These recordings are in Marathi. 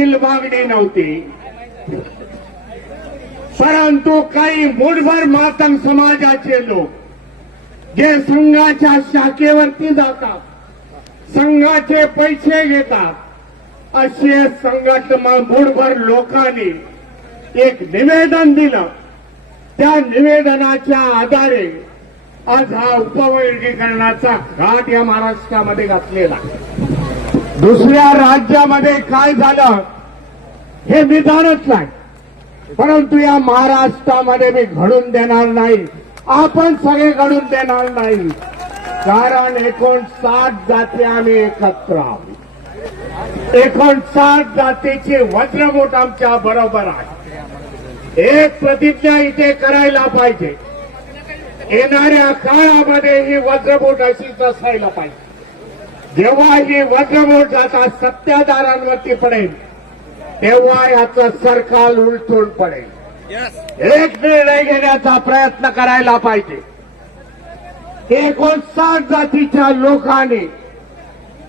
देखील मागणी नव्हती, परंतु काही मूठभर मातंग समाजाचे लोक जे संघाच्या शाखेवरती जातात, संघाचे पैसे घेतात, असे संघटना मूठभर लोकांनी एक निवेदन दिलं. त्या निवेदनाच्या आधारे आज हा उपवर्गीकरणाचा घाट या महाराष्ट्रामध्ये घातलेला. दुसऱ्या राज्यामध्ये काय झालं हे मी जाणत नाही, परंतु या महाराष्ट्रामध्ये मी घडून देणार नाही, आपण सगळे घडून देणार नाही. कारण 59 जाती आम्ही एकत्र आहोत. 59 जातीची वज्रमूठ आमच्या बरोबर आहे. एक प्रतिज्ञा इथे करायला पाहिजे, येणाऱ्या काळामध्ये ही वज्रमूठ अशीच असायला पाहिजे. जेव्हा ही वज्रमूठ आता सत्ताधाऱ्यांवरती पडेल तेव्हा याचं सरकार उलटून पडेल. एक निर्णय घेण्याचा प्रयत्न करायला पाहिजे. 59 जातीच्या लोकांनी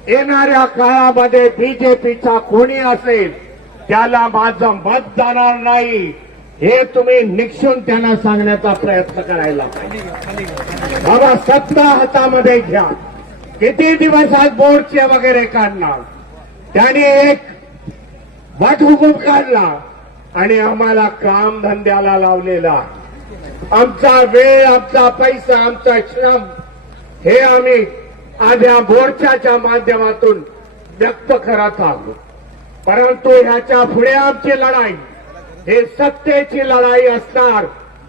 येणाऱ्या काळामध्ये बीजेपीचा कोणी असेल त्याला माझं मत जाणार नाही, हे तुम्ही निक्षून त्यांना सांगण्याचा प्रयत्न करायला पाहिजे. बाबा सत्ता हातामध्ये घ्या. किती दिवस आज बोर्डचे वगैरे काढणार? त्यांनी एक वटहुकूम काढला आणि आम्हाला काम धंद्याला लावलेला. आमचा वेळ, आमचा पैसा, आमचा श्रम हे आम्ही आज या मोर्चाच्या माध्यमातून व्यक्त करत आहोत. परंतु ह्याच्या पुढे आमची लढाई हे सत्तेची लढाई असणार,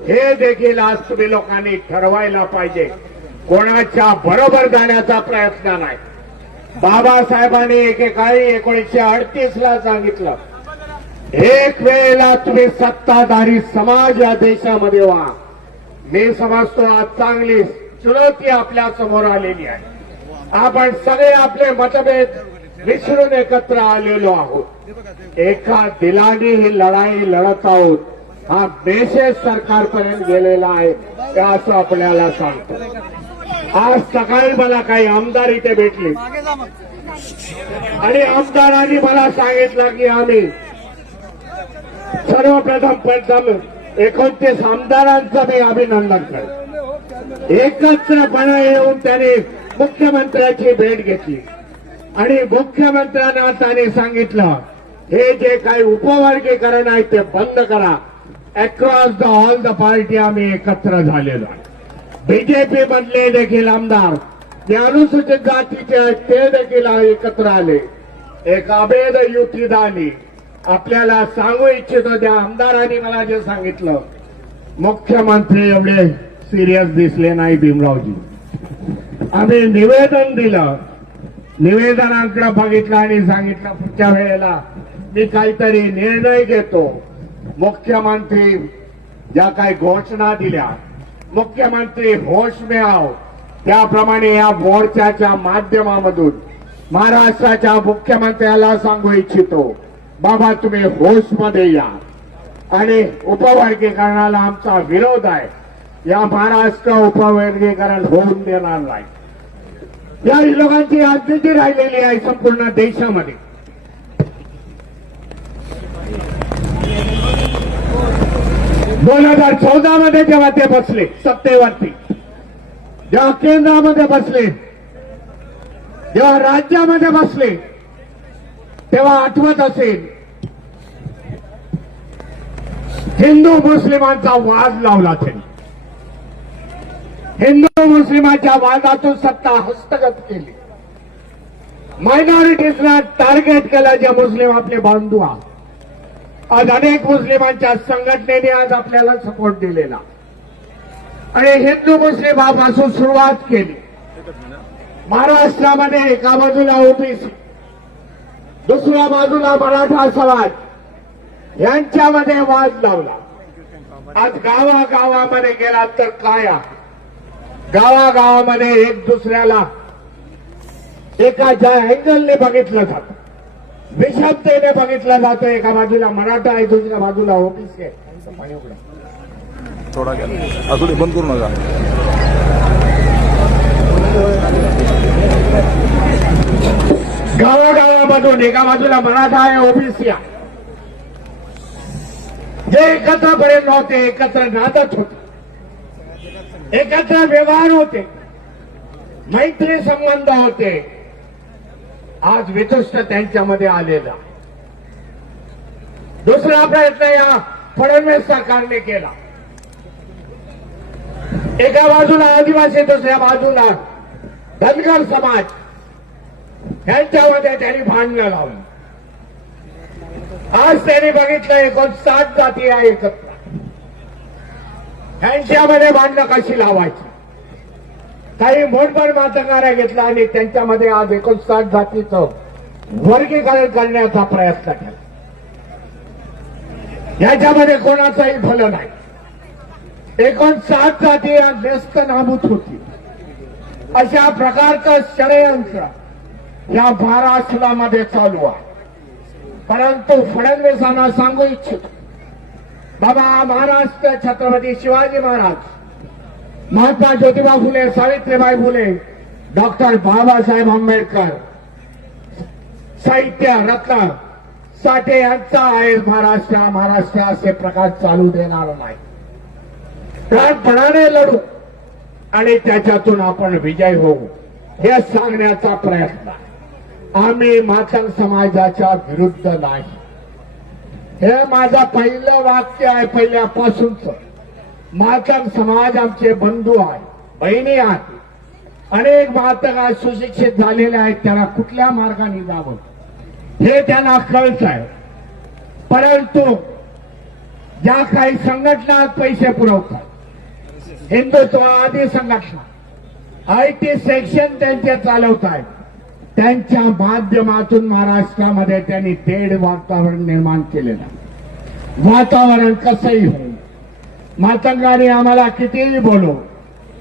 हे देखील आज तुम्ही लोकांनी ठरवायला पाहिजे. कोणाच्या बरोबर जाण्याचा प्रयत्न नाही. बाबासाहेबांनी एकेकाळी 1938 ला सांगितलं, एक वेळेला तुम्ही सत्ताधारी समाज या देशामध्ये व्हा. मी समजतो आज चांगली चुनौती आपल्या समोर आलेली आहे. आपण सगळे आपले मतभेद विसरून एकत्र आलेलो आहोत. एका दिलाने ही लढाई लढत आहोत. हा मेसेज सरकारपर्यंत गेलेला आहे ते असं आपल्याला सांगतो. आज सकाळी मला काही आमदार इथे भेटले आणि आमदारांनी मला सांगितलं की आम्ही सर्वप्रथम 29 आमदारांचं मी अभिनंदन करतो. एकत्रपणे येऊन त्यांनी मुख्यमंत्र्याची भेट घेतली आणि मुख्यमंत्र्यांना त्यांनी सांगितलं हे जे काही उपवर्गीकरण आहे ते बंद करा. Across the all the party आम्ही एकत्र झालेलो आहे. बीजेपी मधले देखील आमदार जे अनुसूचित जातीचे आहेत ते देखील एकत्र आले. एक अभेद युती झाली. आपल्याला सांगू इच्छितो त्या आमदारांनी मला जे सांगितलं, मुख्यमंत्री एवढे सिरियस दिसले नाही भीमरावजी. आम्ही निवेदन दिलं, निवेदनाकडे बघितलं आणि सांगितलं पुढच्या वेळेला मी काहीतरी निर्णय घेतो. मुख्यमंत्री ज्या काही घोषणा दिल्या, मुख्यमंत्री होश में आओ, त्याप्रमाणे या मोर्चाच्या माध्यमामधून महाराष्ट्राच्या मुख्यमंत्र्याला सांगू इच्छितो, बाबा तुम्ही होशमध्ये या आणि उपवर्गीकरणाला आमचा विरोध आहे. या महाराष्ट्र उपवर्गीकरण होऊन देणार नाही. या लोकांची राजनीती राहिलेली आहे संपूर्ण देशामध्ये. दोन 2014 मध्ये जेव्हा ते बसले सत्तेवरती, जेव्हा केंद्रामध्ये बसले, जेव्हा राज्यामध्ये बसले, तेव्हा आठवत असेल हिंदू मुस्लिमांचा वाद लावला त्यांनी. हिंदू मुस्लिमांच्या वादातून सत्ता हस्तगत केली. मायनॉरिटीजना टार्गेट केलं जे मुस्लिम आपले बांधू आहात. आज अनेक मुस्लिमांच्या संघटनेने आज आपल्याला सपोर्ट दिलेला आणि हिंदू मुस्लिमापासून सुरुवात केली. महाराष्ट्रामध्ये एका बाजूला ओबीसी, दुसऱ्या बाजूला मराठा समाज यांच्यामध्ये वाद लावला. आज गावागावामध्ये गेला तर काय आहे, गावागावामध्ये एक दुसऱ्याला एका ज्या अँगलने बघितलं जातं, विषमतेने बघितलं जातं. एका बाजूला मराठा आहे, दुसऱ्या बाजूला ओबीसी आहे. थोडा घ्या अजून बंद करू नका. गावागावामधून एका बाजूला मराठा आहे, ओबीसी आहे, जे एकत्रपर्यंत नव्हते, एकत्र नांदत होते, एकत्र व्यवहार होते, मैत्री संबंध होते, आज वितुष्ट त्यांच्यामध्ये आलेला. दुसरा प्रयत्न या फडणवीस सरकारने केला. एका बाजूला आदिवासी, दुसऱ्या बाजूला धनगर समाज, यांच्यामध्ये त्यांनी भांडणं लावलं. आज त्यांनी बघितलं 59 जाती आहे एकत्र, यांच्यामध्ये भांडणं कशी लावायची. काही मोठभर मातंगाऱ्या घेतला आणि त्यांच्यामध्ये आज 59 जातीचं वर्गीकरण करण्याचा प्रयत्न केला. याच्यामध्ये कोणाचंही भलं नाही. 59 जाती या नेस्त नाबूत होती. अशा प्रकारचं षडयंत्र या महाराष्ट्रामध्ये चालू आहे. परंतु फडणवीसांना सांगू इच्छितो, बाबा, महाराष्ट्र छत्रपती शिवाजी महाराज, महात्मा ज्योतिबा फुले, सावित्रीबाई फुले, डॉक्टर बाबासाहेब आंबेडकर, साहित्य रत्न साठे यांचा आहे महाराष्ट्र. महाराष्ट्र असे प्रकार चालू देणार नाही. प्राणपणाने लढू आणि त्याच्यातून आपण विजय होऊ, हे सांगण्याचा प्रयत्न आहे. आम्ही मातंग समाजाच्या विरुद्ध नाही. हे माझं पहिलं वाक्य आहे पहिल्यापासूनच. मातंग समाज आमचे बंधू आहे, बहिणी आहेत. अनेक मातंग सुशिक्षित झालेले आहेत, त्यांना कुठल्या मार्गाने जावं हे त्यांना कळत आहे. परंतु ज्या काही संघटना पैसे पुरवतात, हिंदुत्ववादी संघटना, आयटी सेक्शन त्यांचे चालवत आहेत, त्यांच्या माध्यमातून महाराष्ट्रामध्ये त्यांनी तेढ वातावरण निर्माण केलेलं. वातावरण कसंही हो, मातंगाने आम्हाला कितीही बोलू,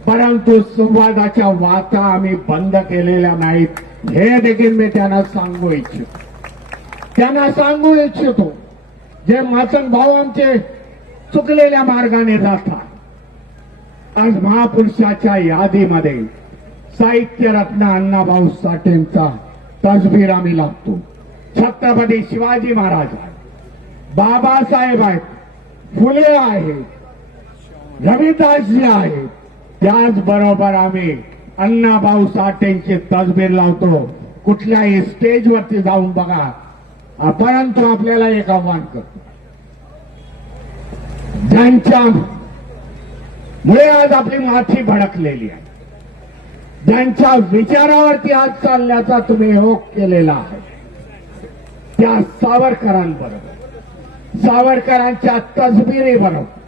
परंतु संवादाच्या वाता आम्ही बंद केलेल्या नाहीत, हे देखील मी त्यांना सांगू इच्छितो. जे मातंग भाऊ आमचे चुकलेल्या मार्गाने जातात, आज महापुरुषाच्या यादीमध्ये साहित्य रत्न अण्णाभाऊ साठेंचा तसबीर आम्ही लागतो. छत्रपती शिवाजी महाराज आहेत, बाबासाहेब आहेत, फुले आहेत, रविदासजी आहेत, त्याचबरोबर आम्ही अण्णाभाऊ साठेंची तसबीर लावतो. कुठल्याही स्टेजवरती जाऊन बघा. परंतु आपल्याला एक आव्हान करतो, ज्यांच्यामुळे आज आपली माथी भडकलेली आहे, ज्यांच्या विचारावरती आज चालण्याचा तुम्ही योग केलेला आहे, त्या सावरकरांबरोबर, सावरकरांच्या तसबिरीबरोबर,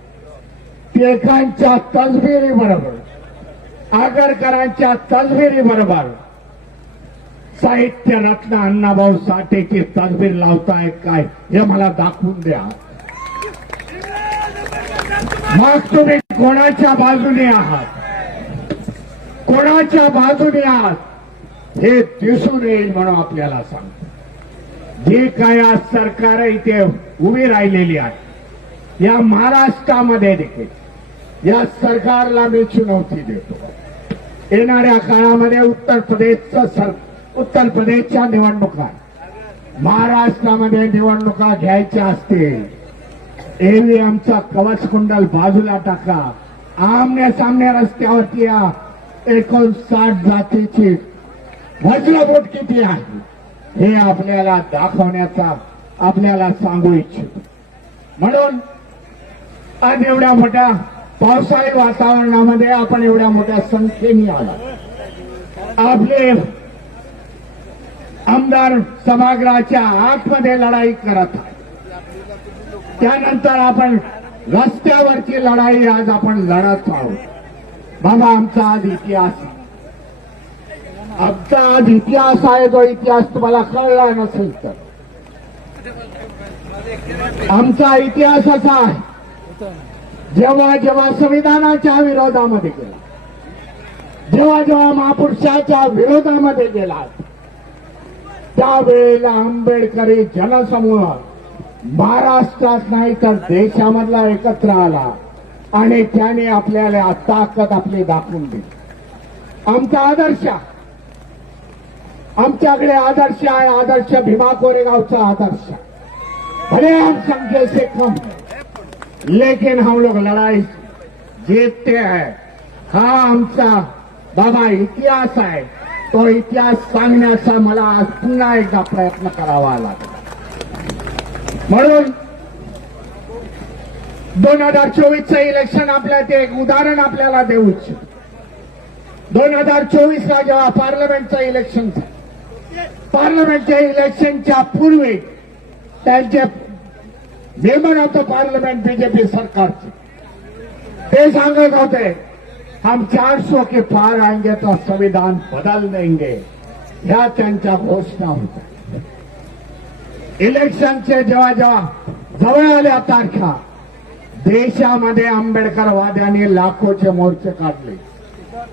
टिळकांच्या तसबिरीबरोबर, आगरकरांच्या तसबिरीबरोबर साहित्य रत्न अण्णाभाऊ साठेची तसबीर लावताय काय, हे मला दाखवून द्या. मग तुम्ही कोणाच्या बाजूने आहात, कोणाच्या बाजूने आहात हे दिसून येईल म्हणून आपल्याला सांगतो. जी काय आज सरकार इथे उभी राहिलेली आहे, या महाराष्ट्रामध्ये देखील या सरकारला मी चुनवती देतो. येणाऱ्या काळामध्ये उत्तर प्रदेशच्या निवडणुका, महाराष्ट्रामध्ये निवडणुका घ्यायच्या असतील, ईव्हीएमचा कवच कुंडल बाजूला टाका. आमने सामने रस्त्यावरती या 59 जातीची वज्रमूठ किती आहे हे आपल्याला दाखवण्याचा आपल्याला सांगू इच्छितो. म्हणून आज एवढ्या मोठ्या पावसाळी वातावरणामध्ये आपण एवढ्या मोठ्या संख्येने आला. आपले आमदार सभागृहाच्या आतमध्ये लढाई करत आहे, त्यानंतर आपण रस्त्यावरची लढाई आज आपण लढत आहोत. बाबा, आमचा आज इतिहास आहे. जो इतिहास तुम्हाला कळला नसेल तर, आमचा इतिहास असा आहे, जेव्हा जेव्हा संविधानाच्या विरोधामध्ये गेला, जेव्हा महापुरुषाच्या विरोधामध्ये गेला, त्यावेळेला आंबेडकरी जनसमूह महाराष्ट्रात नाही तर देशामधला एकत्र आला आणि त्याने आपल्याला ताकद आपली दाखवून दिली. आमचा आदर्श आमच्याकडे आदर्श आहे, आदर्श भीमा कोरेगावचा आदर्श। भले हम संख्या से कम लेकिन हम लोग लड़ाई जीतते हैं। हा आमचा बाबा इतिहास आहे, तो इतिहास सांगण्याचा मला आज पुन्हा एकदा प्रयत्न करावा लागला। म्हणून 2024चं इलेक्शन आपल्याला एक उदाहरण आपल्याला देऊ इच्छितो। 2024ला जेव्हा पार्लमेंटचं इलेक्शन झालं, पार्लमेंटच्या इलेक्शनच्या पूर्वी त्यांचे member of the parliament BJP सरकारचे ते सांगत होते, हम 400 के पार आएंगे तो संविधान बदल देंगे, ह्या त्यांच्या घोषणा होत्या। इलेक्शनचे जेव्हा जेव्हा जवळ आल्या तारखा, देशामध्ये आंबेडकरवाद्यांनी लाखोचे मोर्चे काढले।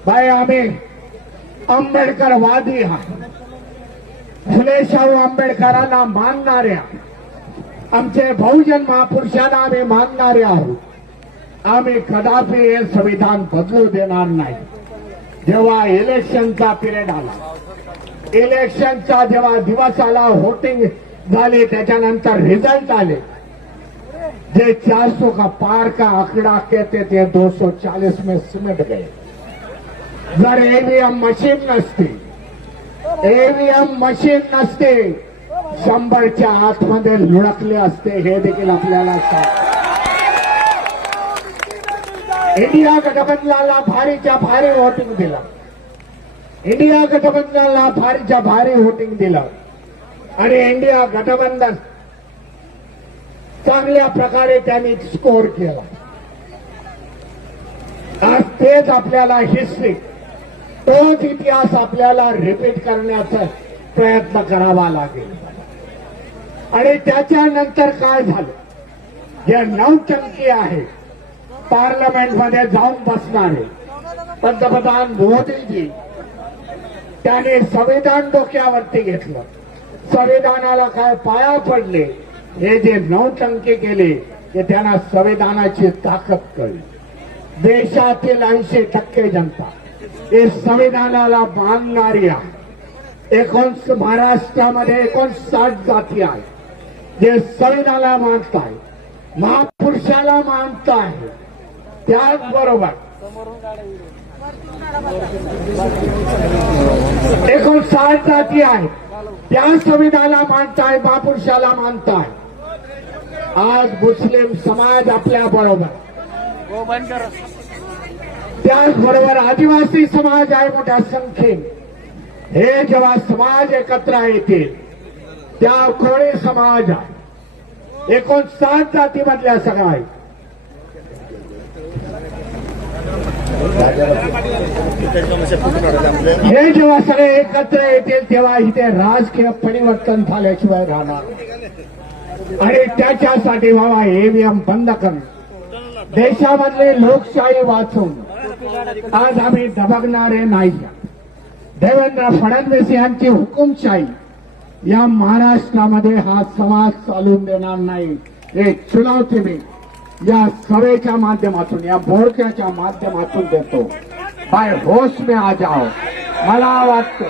भाई आम्ही आंबेडकरवादी आहोत, फुले शाहू आंबेडकरांना मानणाऱ्या, आमचे बहुजन महापुरुषांना आम्ही मानणारे आहोत। आम्ही कदापि हे संविधान बदलू देणार नाही। जेव्हा इलेक्शनचा पिरियड आला, इलेक्शनचा जेव्हा दिवस आला, व्होटिंग झाले, त्याच्यानंतर रिझल्ट आले, जे 400 का पार का आंकड़ा कहते थे 240 में सिमट गए। जर ईवीएम मशीन नसते, ईवीएम मशीन नसते, 100च्या आतमध्ये लुळकले असते, हे देखील आपल्याला सांग। इंडिया गठबंधनाला भारीच्या भारी व्होटिंग दिलं, इंडिया गठबंधनाला भारीच्या भारी व्होटिंग दिलं आणि इंडिया गठबंधन चांगल्या प्रकारे त्यांनी स्कोर केला। आज तेच आपल्याला हिस्ट्री, तोच इतिहास आपल्याला रिपीट करण्याचा प्रयत्न करावा लागेल। आणि त्याच्यानंतर काय झालं, जे नौटंकी आहे पार्लमेंटमध्ये जाऊन बसणारे पंतप्रधान मोदीजी, त्याने संविधान डोक्यावरती घेतलं, संविधानाला काय पाया पडले, हे जे नौटंकी केले ते त्यांना संविधानाची ताकद कळली। देशातील 80% जनता हे संविधानाला मानणारी आहे। महाराष्ट्रामध्ये 59 जाती आहेत जे संविधानाला मानत आहे, महापुरुषाला मानत आहे। त्याचबरोबर 59 जाती आहेत, त्या संविधानाला मानताय, महापुरुषाला मानताय। आज मुस्लिम समाज आपल्या बरोबर, त्याचबरोबर आदिवासी समाज आहे मोठ्या संख्येने। हे जेव्हा समाज एकत्र येतील, त्या कोळी समाज आहे, 59 जातीमधल्या सगळ्या आहेत। हे जेव्हा सगळे एकत्र येतील तेव्हा इथे राजकीय परिवर्तन झाल्याशिवाय राहणार आणि त्याच्यासाठी बाबा ईव्हीएम बंद करणं, देशामधले लोकशाही वाचवून आज आम्ही दबगणारे नाही। देवेंद्र फडणवीस यांची हुकुमशाही या महाराष्ट्रामध्ये हा समाज चालून देणार नाही। हे चुनवती मी या सभेच्या माध्यमातून, या बोडक्याच्या माध्यमातून देतो। भाई होश में आ जाओ। मला वाटतं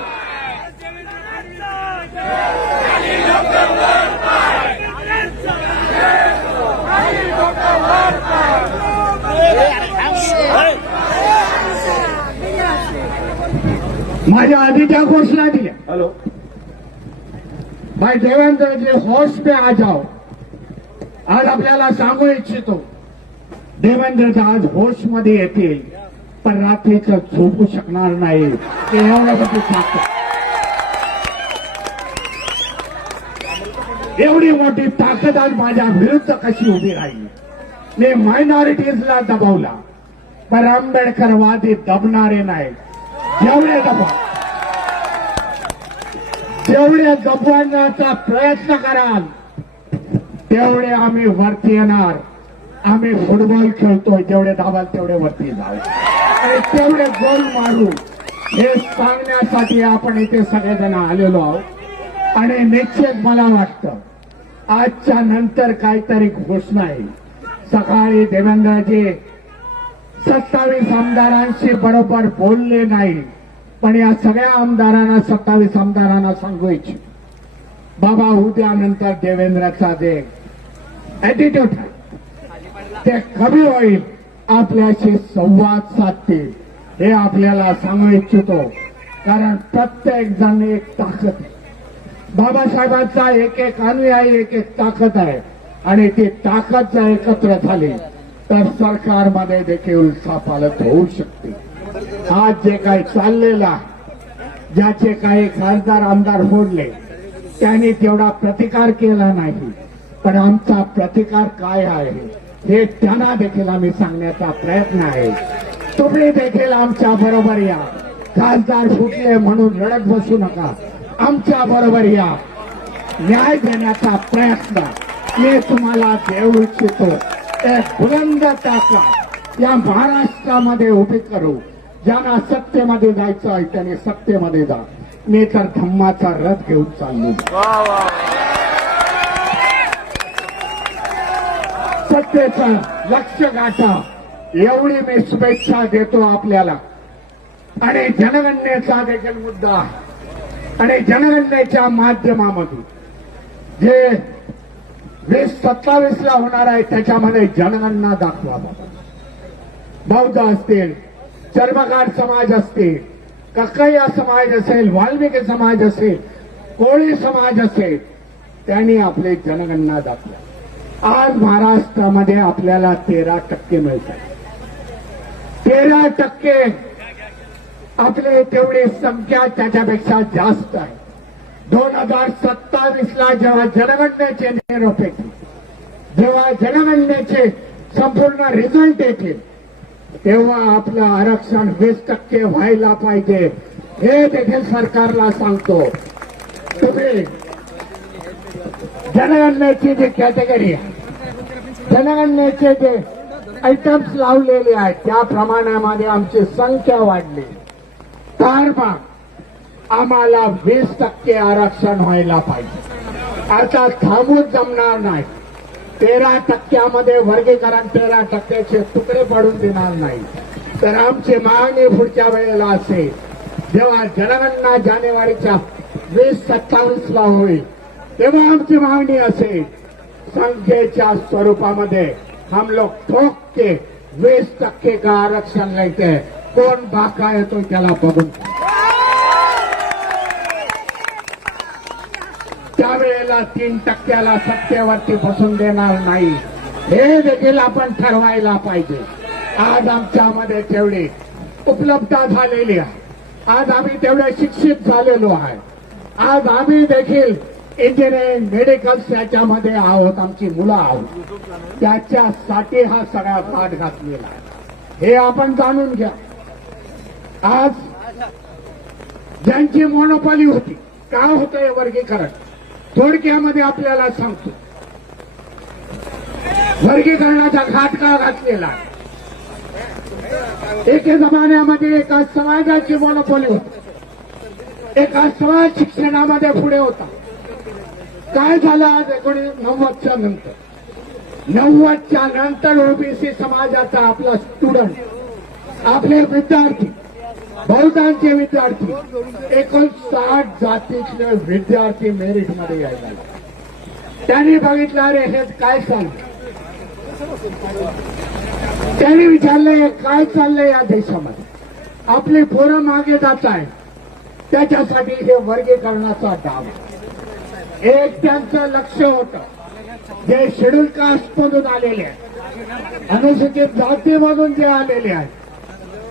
माझ्या आधीच्या घोषणा दिल्या, हॅलो भाई देवेंद्रजी होश में आ जाओ। आज आपल्याला सांगू इच्छितो, देवेंद्र आज होश मध्ये येतील, पण रात्रीचं झोपू शकणार नाही। एवढी मोठी ताकद आज माझ्या विरुद्ध कशी उभी राहिली। मी मायनॉरिटीजला दबवला, पण आंबेडकरवादी दबणारे नाही। जेवढे दबवण्याचा प्रयत्न कराल तेवढे आम्ही वरती येणार। आम्ही फुटबॉल खेळतोय, जेवढे दाबाल तेवढे वरती जाऊ आणि तेवढे गोल मारू, हे सांगण्यासाठी आपण इथे सगळेजण आलेलो आहोत। आणि निश्चित मला वाटतं आजच्या नंतर काहीतरी घोषणा आहे। सकाळी देवेंद्रजी 27 आमदारांशी बरोबर बोलले नाही, पण या सगळ्या आमदारांना 27 आमदारांना सांगू इच्छितो, बाबा उद्यानंतर देवेंद्रचा जे ऍटिट्यूड ते कमी होईल, आपल्याशी संवाद साधतील हे आपल्याला सांगू इच्छितो. कारण प्रत्येक जण एक ताकद आहे. बाबासाहेबांचा एक एक अनुयायी एक एक ताकद आहे आणि ती ताकद जर एकत्र झाली तर सरकारमध्ये देखील उलथापालथ होऊ शकते. आज जे काही चाललेला, ज्याचे काही खासदार आमदार फोडले, त्यांनी तेवढा प्रतिकार केला नाही, पण आमचा प्रतिकार काय आहे हे त्यांना देखील आम्ही सांगण्याचा प्रयत्न आहे. तुम्ही देखील आमच्या बरोबर या. खासदार फुटले म्हणून रडत बसू नका, आमच्या बरोबर या. न्याय देण्याचा प्रयत्न मी तुम्हाला देऊ इच्छितो. एक बुलंद ताकद या महाराष्ट्रामध्ये उभी करू. ज्यांना सत्तेमध्ये जायचं आहे त्यांनी सत्तेमध्ये जा. मी तर धम्माचा रथ घेऊन चाललो. सत्तेचं लक्ष गाठा एवढी मी शुभेच्छा देतो आपल्याला. आणि जनगणनेचा देखील मुद्दा आणि जनगणनेच्या माध्यमामधून जे 2027 ला होणार आहे त्याच्यामध्ये जनगणना दाखवा. बौद्ध असतील, चर्मकार समाज असतील, कक्कय्या समाज असेल, वाल्मिकी समाज असेल, कोळी समाज असेल, त्यांनी आपली जनगणना दाखवा. आज महाराष्ट्रामध्ये आपल्याला 13% मिळतात. 13% आपले तेवढी संख्या त्याच्यापेक्षा जास्त आहे. 2027 ला जेव्हा जनगणनेचे निरोप येतील, जेव्हा जनगणनेचे संपूर्ण रिझल्ट येतील, तेव्हा आपलं आरक्षण 20% व्हायला पाहिजे हे देखील सरकारला सांगतो. तुम्ही जनगणनेची जी कॅटेगरी आहे, जनगणनेचे जे आयटम्स लावलेले आहेत त्या प्रमाणामध्ये आमची संख्या वाढली, तर मग आम्हाला 20% आरक्षण व्हायला पाहिजे. आता थांबून जमणार नाही. 13% वर्गीकरण 13%चे तुकडे पडून देणार नाही. तर आमची मागणी पुढच्या वेळेला असेल, जेव्हा जनगणना जानेवारीच्या 2027 ला होईल, तेव्हा आमची मागणी असेल, संख्येच्या स्वरूपामध्ये हम लोग ठोक के 20% का आरक्षण लेते हैं. कोण बाका येतो त्याला बघून त्यावेळेला 3%ला सत्तेवरती बसून देणार नाही हे देखील आपण ठरवायला पाहिजे. आज आमच्यामध्ये तेवढी उपलब्धता झालेली आहे. आज आम्ही तेवढे शिक्षित झालेलो आहे. आज आम्ही देखील इंजिनिअरिंग, मेडिकल याच्यामध्ये आहोत, आमची मुलं आहोत. त्याच्यासाठी हा सगळा पाठ घातलेला आहे हे आपण जाणून घ्या. आज ज्यांची मोनोपॉली होती, का होतं हे वर्गीकरण थोडक्यामध्ये आपल्याला सांगतो. वर्गीकरणाचा घाट का घातलेला आहे? एके जमान्यामध्ये एका समाजाची मोनोपॉली होती, एका समाज शिक्षणामध्ये पुढे होता. काय झालं आज 1990च्या नंतर? 90च्या नंतर ओबीसी समाजाचा आपला स्टुडंट, आपले विद्यार्थी, बहुतांचे विद्यार्थी, 59 जातीतले विद्यार्थी मेरिटमध्ये यायला लागले. त्यांनी बघितलं अरे हे काय चाललंय. त्यांनी विचारले काय चाललंय या देशामध्ये, आपली पोरं मागे जात आहे. त्याच्यासाठी हे वर्गीकरणाचा डाव. एक त्यांचं लक्ष होतं, जे शेड्यूल कास्ट मधून आलेले आहेत, अनुसूचित जातीमधून जे आलेले आहेत,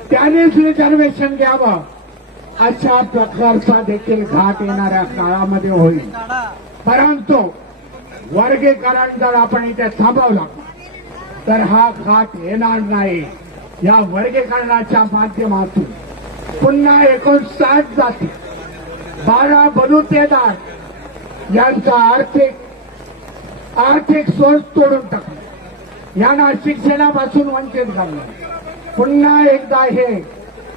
त्यानेच रिझर्वेशन घ्यावं अशा प्रकारचा देखील घाट येणाऱ्या काळामध्ये होईल. परंतु वर्गीकरण जर आपण इथे थांबवलं तर हा घाट येणार नाही. या वर्गीकरणाच्या माध्यमातून पुन्हा 59 जाती, 12 बलुतेदार यांचा आर्थिक सोर्स तोडून टाकला, यांना शिक्षणापासून वंचित करणार. पुन्हा एकदा हे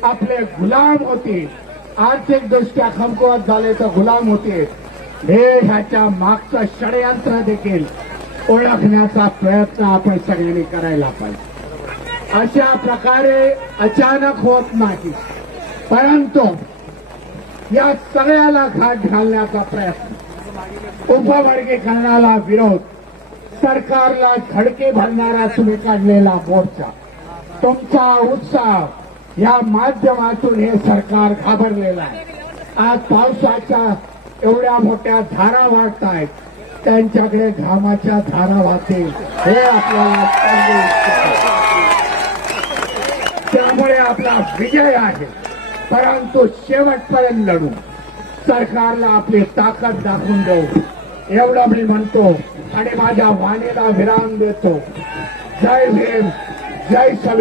आपले गुलाम होते, आर्थिक दृष्ट्या कमकुवत झाले तर गुलाम होते. हे ह्याच्या मागचं षडयंत्र देखील ओळखण्याचा प्रयत्न आपण सगळ्यांनी करायला पाहिजे. अशा प्रकारे अचानक होत नाही, परंतु या सगळ्याला घाट घालण्याचा प्रयत्न, उपवर्गीकरणाला विरोध, सरकारला धडके भरणारा तुम्ही काढलेला मोर्चा, तुमचा उत्साह या माध्यमातून हे सरकार घाबरलेलं आहे. आज पावसाच्या एवढ्या मोठ्या धारा वाहत आहेत, त्यांच्याकडे घामाच्या धारा वाहतील हे आपल्याला सांगू इच्छितो. त्यामुळे आपला विजय आहे, परंतु शेवटपर्यंत लढू, सरकारला आपली ताकद दाखवून देऊ एवढं मी म्हणतो आणि माझ्या वाणीला विराम देतो. जय भीम, जय संविधान.